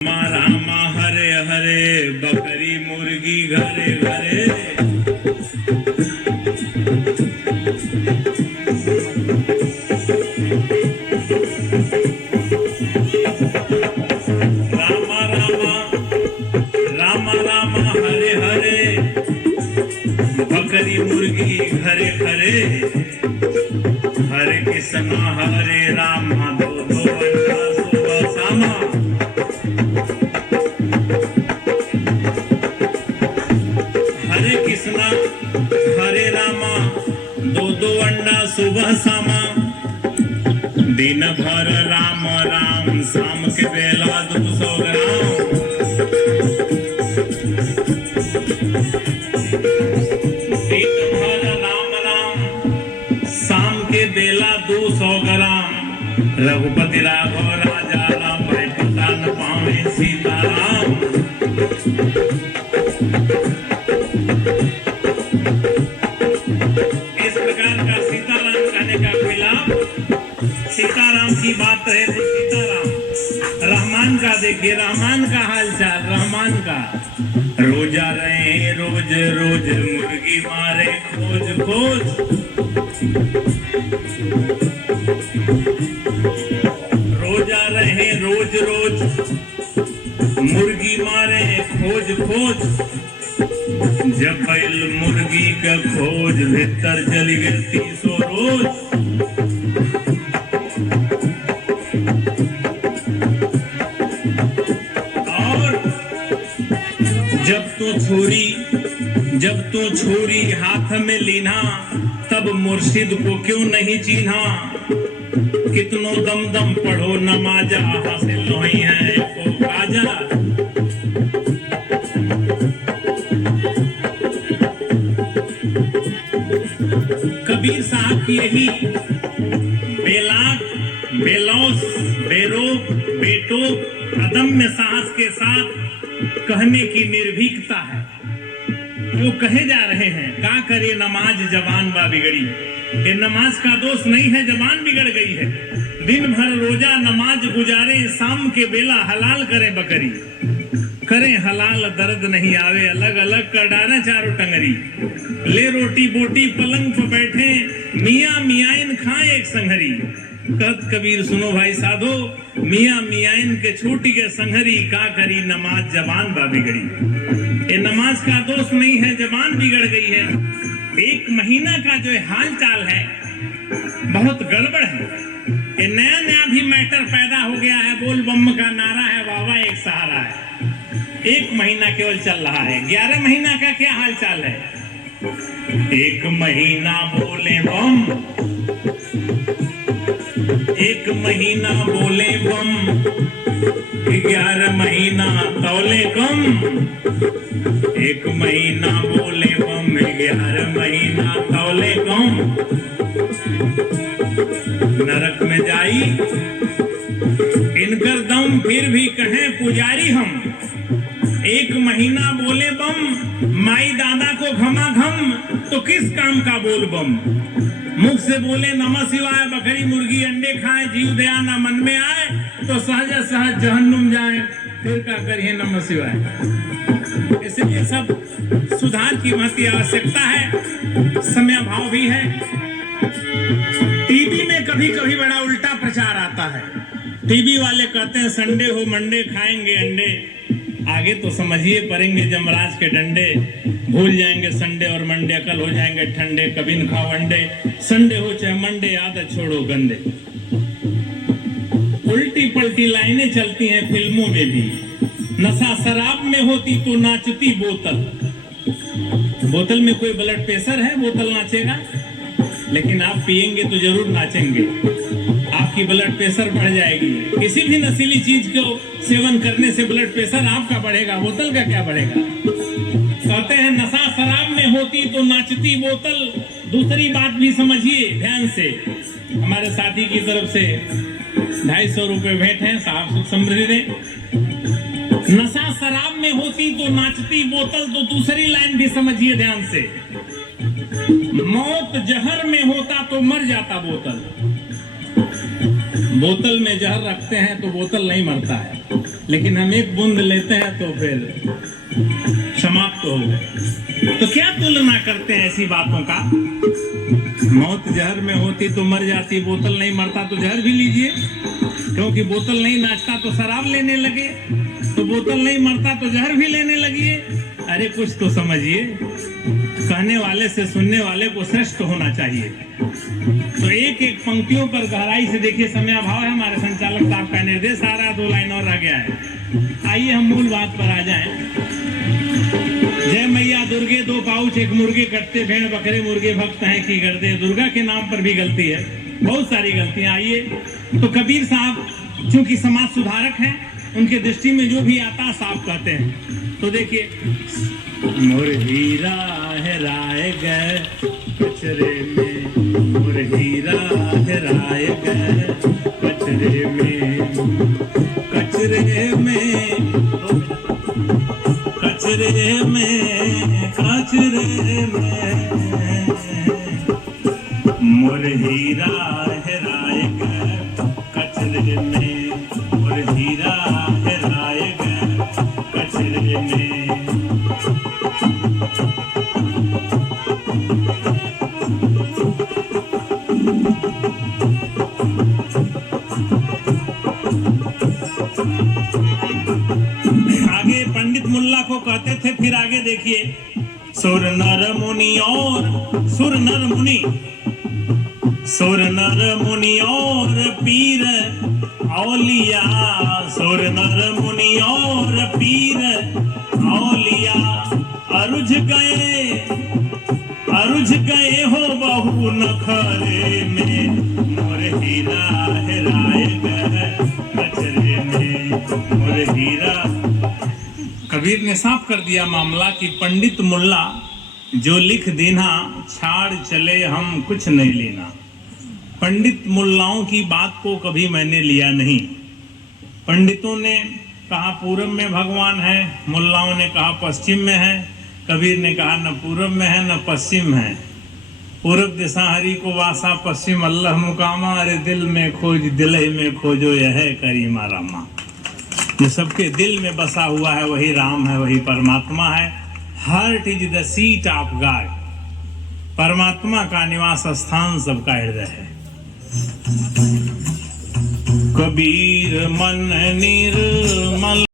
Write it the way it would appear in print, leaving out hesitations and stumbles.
रामा हरे हरे बकरी मुर्गी घरे घरे। रामा रामा रामा रामा हरे हरे बकरी मुर्गी घरे घरे। हरे कृष्णा हरे राम दो दो अंडा सुबह शामा। हरे कृष्णा हरे रामा दो दो अंडा सुबह शामा। दिन भर राम राम शाम के बेला 200 ग्राम। दिन भर राम राम शाम के बेला 200 ग्राम। रघुपति राघव राजा राम बैठता न पावे सीताराम। इस प्रकार का सीताराम कहने का खिलाफ सीताराम की बात है तो सीताराम। रहमान का देखिए, रहमान का हाल चाल, रहमान का रोजा रहे रोज रोज मुर्गी मारे खोज खोज। रोजा रहे रोज रोज मुर्गी मारे खोज खोज। जब बैल मुर्गी का खोज भीतर चली गई 300 रोज। और जब तो छुरी हाथ में लीना तब मुर्शिद को क्यों नहीं चीन्हा। कितनो दम दम पढ़ो नमाजा हासिल नहीं है को काजा। कबीर साहब की यही बेलाक बेलौस बेरोक बेटो अदम्य साहस के साथ कहने की निर्भीकता है। वो कहे जा रहे हैं का करे नमाज जवान बा बिगड़ी। ये नमाज का दोष नहीं है, जवान बिगड़ गई है। दिन भर रोजा नमाज गुजारे शाम के बेला हलाल करें बकरी। करें हलाल दर्द नहीं आवे अलग अलग कर डारा चारों टंगरी। ले रोटी बोटी पलंग पर बैठे मियाँ मियाइन खाए एक संघरी। कहत कबीर सुनो भाई साधो मियाँ मियाइन के छूटी के संघरी। का करी नमाज जवान बा बिगड़ी। ये नमाज का दोष नहीं है, जवान बिगड़ गई है। 1 महीना का जो हाल चाल है बहुत गड़बड़ है। ये नया नया भी मैटर पैदा हो गया है। बोल बम का नारा है, वावा एक सहारा है। 1 महीना केवल चल रहा है। 11 महीना का क्या हाल चाल है। 1 महीना बोले बम, 1 महीना बोले बम। 11 महीना तौले कम। 1 महीना बोले बम 11 महीना तौले कम। नरक में जाई इनकर दम फिर भी कहें पुजारी हम। 1 महीना बोले बम माई दादा को घमा घम। तो किस काम का बोल बम। मुख से बोले नमः शिवाय बकरी मुर्गी अंडे खाए जीव दया ना मन में आए तो सहज सहज जहन्नुम जाए। फिर क्या करिए नमः शिवाय। इसलिए सब सुधार की महती आवश्यकता है, समय भाव भी है। टीवी में कभी कभी बड़ा उल्टा प्रचार आता है। टीवी वाले कहते हैं संडे हो मंडे खाएंगे अंडे। आगे तो समझिए पड़ेंगे जमराज के डंडे। भूल जाएंगे संडे और मंडे, अकल हो जाएंगे ठंडे। कभी न खाओ अंडे, संडे हो चाहे मंडे, आदत छोड़ो गंदे। उल्टी पलटी लाइनें चलती हैं फिल्मों में भी। नशा शराब में होती तो नाचती बोतल। बोतल में कोई ब्लड प्रेशर है, बोतल नाचेगा। लेकिन आप पिएंगे तो जरूर नाचेंगे। आपकी ब्लड प्रेशर बढ़ जाएगी। किसी भी नशीली चीज को सेवन करने से ब्लड प्रेशर आपका बढ़ेगा, बोतल का क्या बढ़ेगा। कहते हैं नशा शराब में होती तो नाचती बोतल। दूसरी बात भी समझिए ध्यान से। हमारे साथी की तरफ से 250 रुपए भेंट हैं, साहब सुख समृद्धि दें। नशा शराब में होती तो नाचती बोतल। तो दूसरी लाइन भी समझिए ध्यान से। मौत जहर में होता तो मर जाता बोतल। बोतल में जहर रखते हैं तो बोतल नहीं मरता है, लेकिन हम एक बूंद लेते हैं तो फिर समाप्त हो गए। तो क्या तुलना करते हैं ऐसी बातों का? मौत जहर में होती तो मर जाती, बोतल नहीं मरता तो जहर भी लीजिए। क्योंकि बोतल नहीं नाचता तो शराब लेने लगे, तो बोतल नहीं मरता तो जहर भी लेने लगिए। अरे कुछ तो समझिए, कहने वाले से सुनने वाले को श्रेष्ठ होना चाहिए। तो एक एक पंक्तियों पर गहराई से देखिए, समय अभाव है, हमारे संचालक साहब का निर्देश आ रहा है, 2 लाइन और रह गया है। आइए हम मूल बात पर आ जाएं। जय मैया दुर्गे 2 पाउच 1 मुर्गे कटते, भेड़ बकरे मुर्गे भक्त हैं की करते। दुर्गा के नाम पर भी गलती है, बहुत सारी गलतियां। आइए, तो कबीर साहब चूंकि समाज सुधारक हैं, उनके दृष्टि में जो भी आता साफ कहते हैं। तो देखिए, मोर हीरा हेराए गए कचरे में, मोर हीरा हेराए गए कचरे में, कचरे में, कचरे में, कचरे में, मोर हीरा हेराए गए कचरे में, मोर हीरा हेराए गए कचरे में। आगे पंडित मुल्ला को कहते थे, फिर आगे देखिए, सुर नर मुनि और सुर नर मुनि, सुर नर मुनि और पीर औलिया, सुर नर मुनि और पीर औलिया, अरुझ गए हो बहु नखरे में, मोर हीरा हेराए गए कचरे में, मोर हीरा। कबीर ने साफ कर दिया मामला कि पंडित मुल्ला जो लिख देना, छाड़ चले हम कुछ नहीं लेना। पंडित मुल्लाओं की बात को कभी मैंने लिया नहीं। पंडितों ने कहा पूर्व में भगवान है, मुल्लाओं ने कहा पश्चिम में है। कबीर ने कहा न पूर्व में है न पश्चिम है, पूर्व दिशा हरि को वासा, पश्चिम अल्लाह मुकामा, अरे दिल में खोज दिल में खोजो यह करीमा रामा। जो सबके दिल में बसा हुआ है वही राम है, वही परमात्मा है। Heart is the seat of God, परमात्मा का निवास स्थान सबका हृदय है। कबीर मन निर्मल